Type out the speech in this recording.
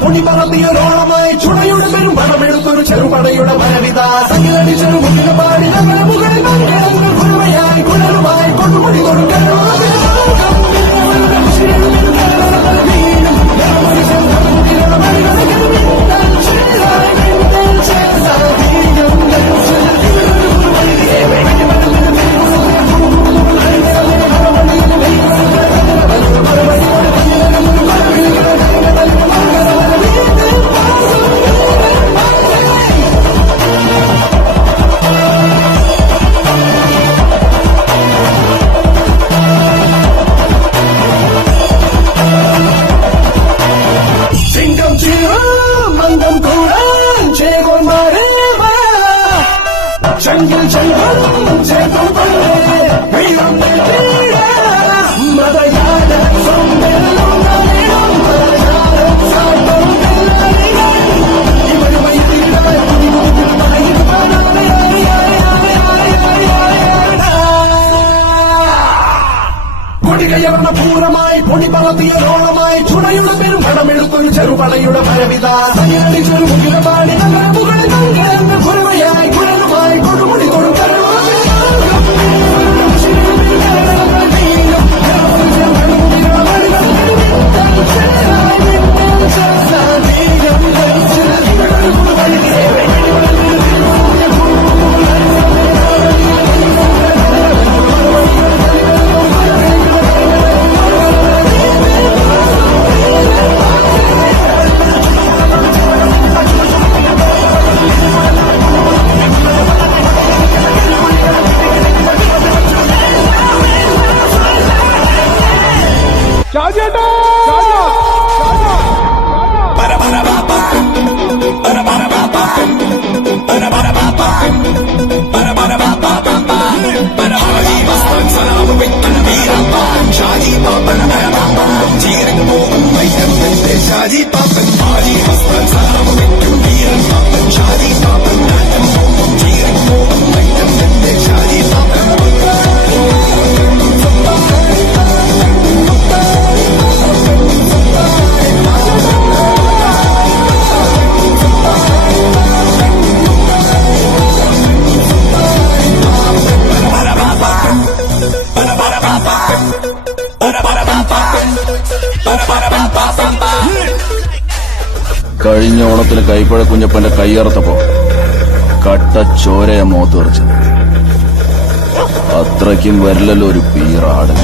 പൊടിപറത്തിയൊരോളമായി ചുണയുടെ പെരും പണമെടുത്തൊരു ചെറുപടയുടെ വരവിത സംഗതി ചെറുമുഖിന് പാടി ഞങ്ങളെ മുകളിൽ കുരുമയായി കുഴലുമായി കൊടുമുടി കൊടുക്കലോ ചെങ്കിൽ ചെങ്കളും ചേർത്തും കൊടികയർന്ന പൂരമായി പൊടിപറത്തിയൊരോളമായി ചുണയുടെ പെരും പണമെടുത്തൊരു ചെറുപടയുടെ ഭരവിത സംഗതി ചെറുമുഖിന് പാടി ഞങ്ങളെ മുകളിൽ കുരുമയായി കുഴലുമായി കൊടുമുടി കൊടുക്കലോ കഴിഞ്ഞ ഓണത്തിന് കൈപ്പഴ കുഞ്ഞപ്പന്റെ കൈയറുത്തപ്പോ കട്ട ചോരയ മോത്ത് തെറിച്ചത് അത്രയ്ക്കും വരില്ലല്ലോ ഒരു പീറാട്.